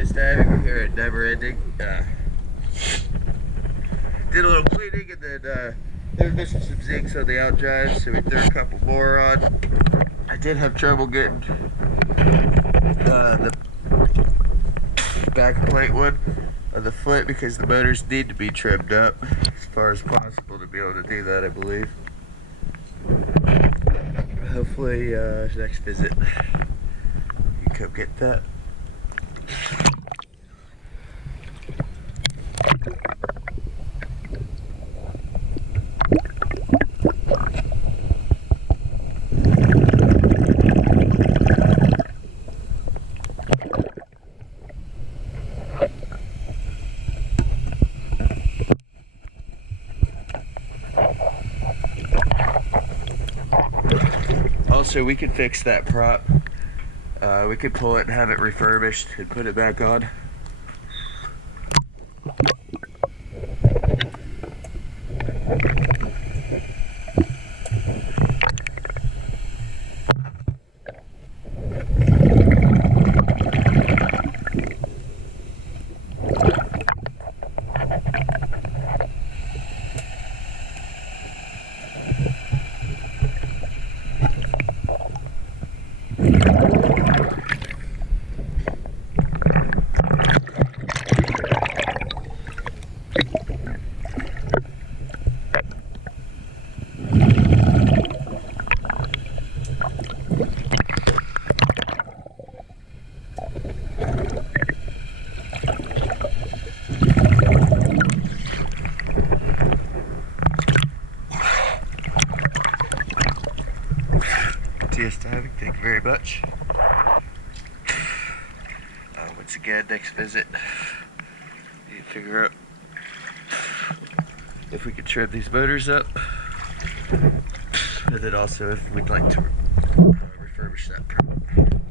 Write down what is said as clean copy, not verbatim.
TS Diving here at Never Ending. Did a little cleaning and then they were missing some zincs on the out drives, so we threw a couple more on. I did have trouble getting the back plate one on the foot because the motors need to be trimmed up as far as possible to be able to do that, I believe. Hopefully next visit you can come get that. Also, we could fix that prop. We could pull it and have it refurbished and put it back on. TS Diving, thank you very much. Once again, next visit, we need to figure out if we can trim these motors up, and then also if we'd like to refurbish that.